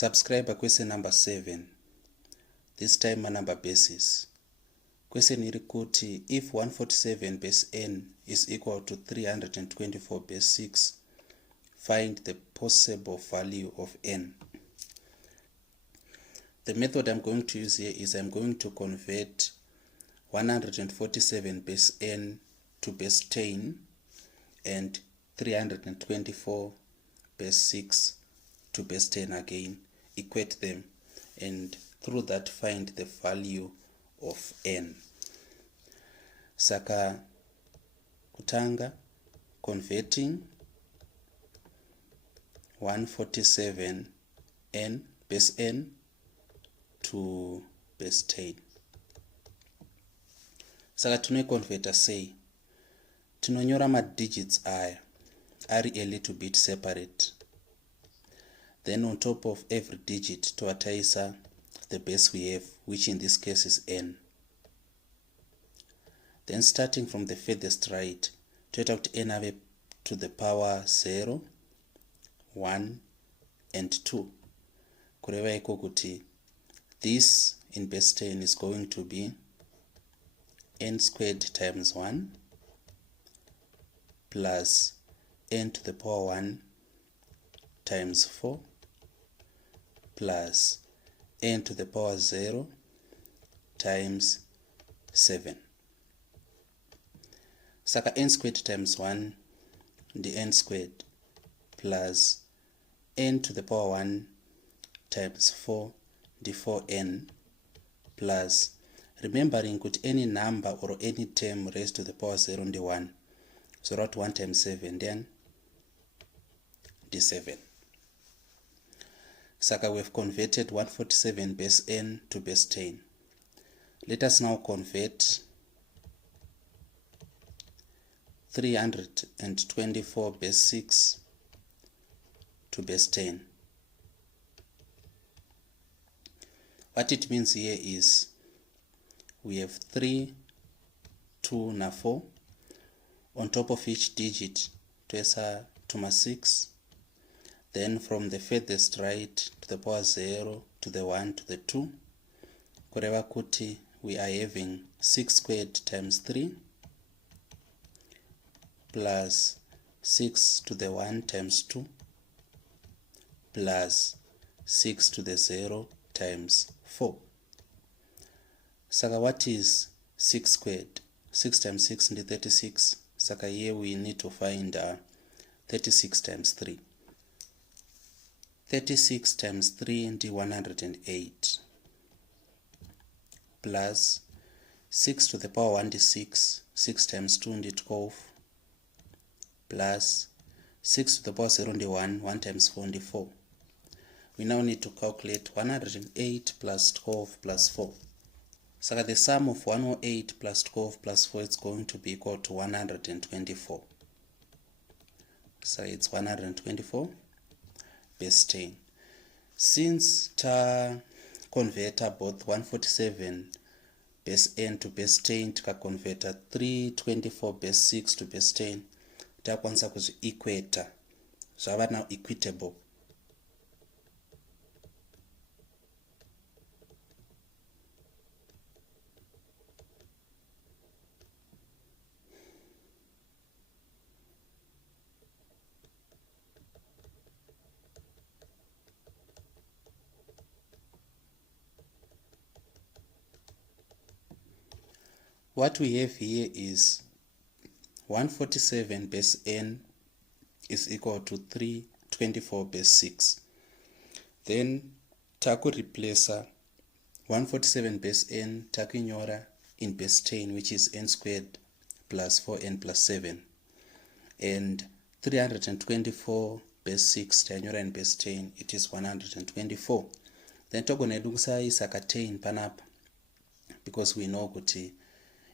Subscriber question number 7. This time a number basis. Question iri kuti if 147 base n is equal to 324 base 6, find the possible value of n. The method I'm going to use here is I'm going to convert 147 base n to base 10 and 324 base 6 to base 10 again, equate them, and through that find the value of n. Saka kutanga converting 147 n base n to base 10. Saka tinoiconverta sei? Tinonyora ma digits aya ari a little bit separate. Then on top of every digit toataisa the base we have, which in this case is n. Then starting from the furthest right, toita kuti n ave to the power 0, 1 and 2. Kureva iko kuti this in base 10 is going to be n squared times 1 plus n to the power 1 times 4 plus n to the power 0 times 7. Saka n squared times 1 the n squared plus n to the power 1 times 4 the 4n plus, remembering that any number or any term raised to the power 0 and the 1, so write 1 times 7 then the 7. Saka we've converted 147 base n to base 10. Let us now convert 324 base 6 to base 10. What it means here is we have 3, 2 na 4. On top of each digit toesa to 6. Then from the furthest right to the power 0 to the 1 to the 2. Kureva kuti we are having 6 squared times 3 plus 6 to the 1 times 2 plus 6 to the 0 times 4. Saka what is 6 squared? 6 times 6 is 36. Saka here we need to find 36 times 3. 36 times 3 is 108 plus 6 to the power 1 is 6. 6 times 2 is 12 plus 6 to the power 0 is 1. 1 times 4 is 4. We now need to calculate 108 plus 12 plus 4. So the sum of 108 plus 12 plus 4 is going to be equal to 124. So it's 124 base 10. Since ta converter both 147 base n to base 10 tika converter 324 base 6 to base 10, takwanisa kuzvi equator. Zvava now equitable. What we have here is 147 base n is equal to 324 base 6. Then taku replace 147 base n takunyora in base 10, which is n squared plus 4n plus 7, and 324 base 6 tanyora in base 10, it is 124. Then togona edukusa isaka 10 panapa, because we know kuti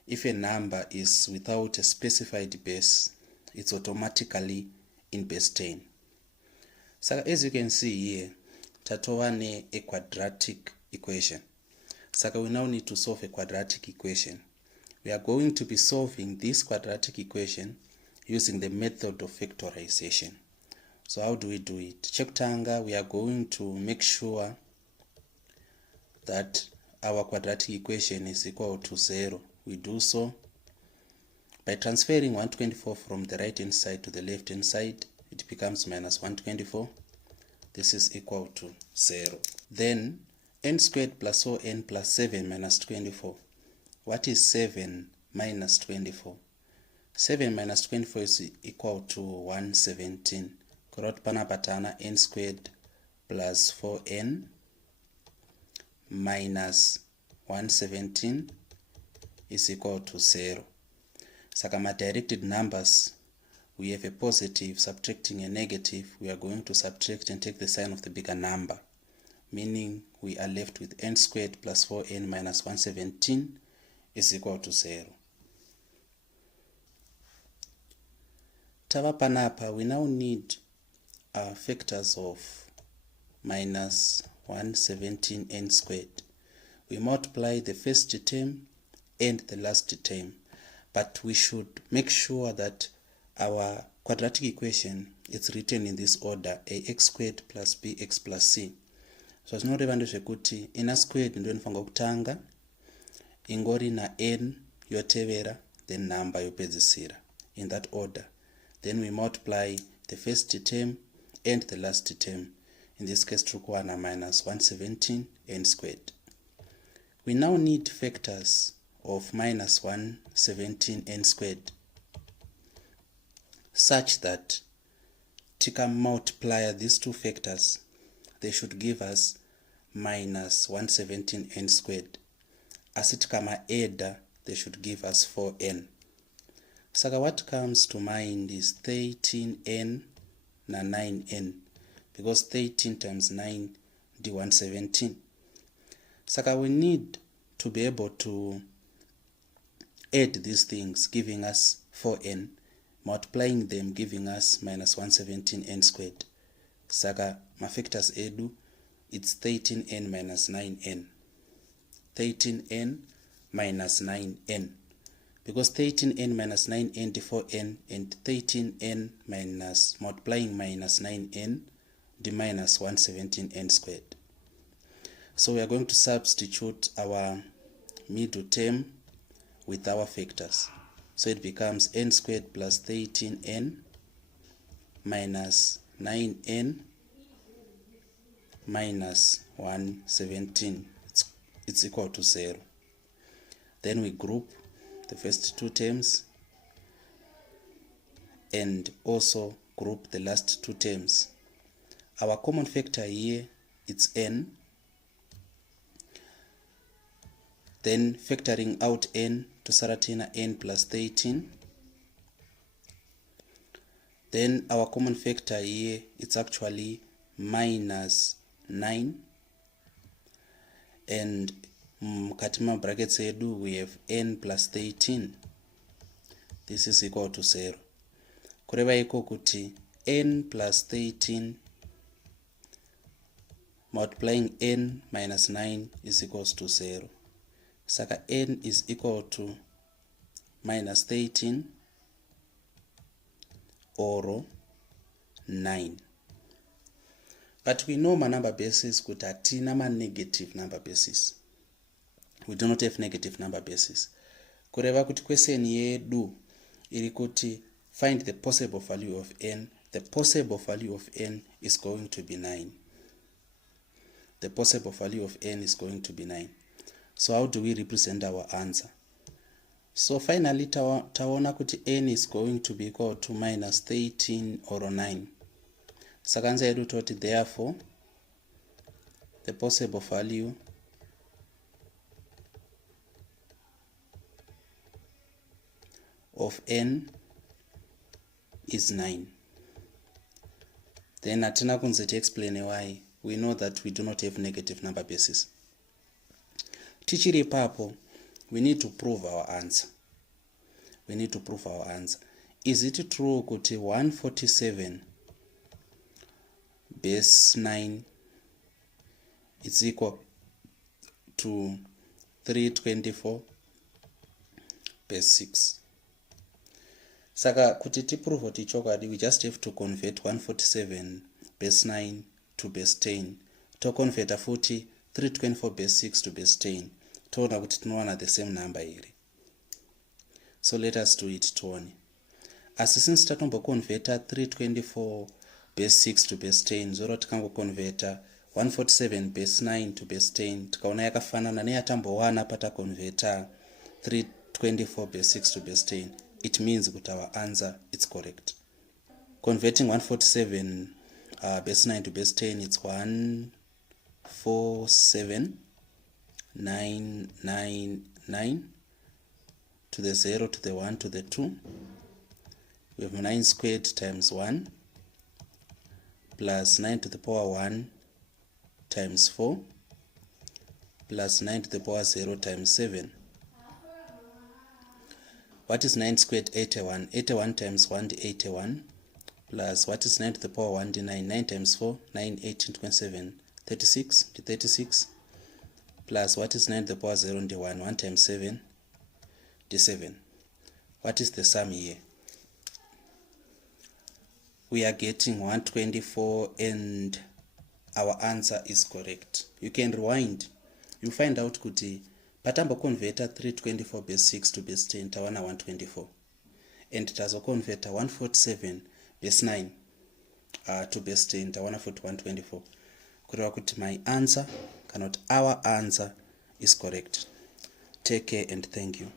if a number is without a specified base, it's automatically in base 10. So as you can see here, tatowane a quadratic equation. So we now need to solve a quadratic equation. We are going to be solving this quadratic equation using the method of factorization. So how do we do it? Chekutanga, we are going to make sure that our quadratic equation is equal to 0. We do so by transferring 124 from the right hand side to the left hand side. It becomes minus 124. This is equal to 0. Then n squared plus 4n plus 7 minus 24. What is 7 minus 24? 7 minus 24 is equal to 117. Correct panapatana n squared plus 4n minus 117 is equal to 0. Sakama directed numbers, we have a positive subtracting a negative. We are going to subtract and take the sign of the bigger number, meaning we are left with n squared plus 4n minus 117 is equal to 0. Tava panapa, we now need factors of minus 117n squared. We multiply the first term and the last term, but we should make sure that our quadratic equation is written in this order: ax squared plus bx plus c. So zvinoreva ndezvekuti ina squared ndo inofanirwa kutanga, ingori na n yotevera, then number yopedzisira, in that order. Then we multiply the first term and the last term. In this case, Trukwana minus 117 n squared. We now need factors of minus 117 n squared such that tika multiply these two factors, they should give us minus 117 n squared. As it kama add, they should give us 4n. Saka what comes to mind is 13n na 9n, because 13 times 9 is 117. Saka we need to be able to add these things, giving us 4n, multiplying them, giving us minus 117n squared. Saka ma factors edu, it's 13n minus 9n. 13n minus 9n. Because 13n minus 9n is 4n, and 13n minus multiplying minus 9n is minus 117n squared. So we are going to substitute our middle term with our factors. So it becomes n squared plus 13n minus 9n minus 117. It's equal to 0. Then we group the first two terms and also group the last two terms. Our common factor here, it's n. Then factoring out n to Saratina n plus 13. Then our common factor here, it's actually minus 9. And katima brackets edu, we have n plus 13. This is equal to 0. Kureva iko kuti n plus 13 multiplying n minus 9 is equals to 0. Saka n is equal to minus 13 or 9. But we know ma number bases kuti hatina ma negative number bases. We do not have negative number bases. Kureva kuti question yedu iri kuti find the possible value of n. The possible value of n is going to be 9. The possible value of n is going to be 9. So how do we represent our answer? So finally taona kuti n is going to be equal to minus 13 or 9. Sakanza yedu toti, therefore the possible value of n is 9. Then atina kunze to explain why. We know that we do not have negative number bases. Tichiri papo, we need to prove our answer. We need to prove our answer. Is it true kuti 147 base 9 is equal to 324 base 6? saka kuti tiprove kuti chokwadi, we just have to convert 147 base 9 to base 10, toconverta futi 324 base 6 to base 10, toona kuti tinowana the same number here. So let us do it tuone. Asi since tatomboconverta 324 base 6 to base 10, zoro tikangoconverta 147 base 9 to base 10, tikaona yakafanana neyatambowana pataconverta 324 base 6 to base 10, it means that our answer is correct. Converting 147 base 9 to base 10, it's 147,999 to the 0 to the 1 to the 2. We have 9 squared times 1 plus 9 to the power 1 times 4 plus 9 to the power 0 times 7. What is 9 squared? 81. 81 times 1 is 81. Plus what is 9 to the power 1 is 9. 9 times 4, 9, 18, 27, 36 to 36. Plus what is 9 to the power 0 is 1. 1 times 7 is 7. What is the sum here? We are getting 124 and our answer is correct. You can rewind. You find out kuti patamboconverta 324 base 6 to base 10 tawana 124, and tazoconverta 147 base 9 to base 10 tawana 124, kureva kuti my answer, cannot our answer, is correct. Take care and thank you.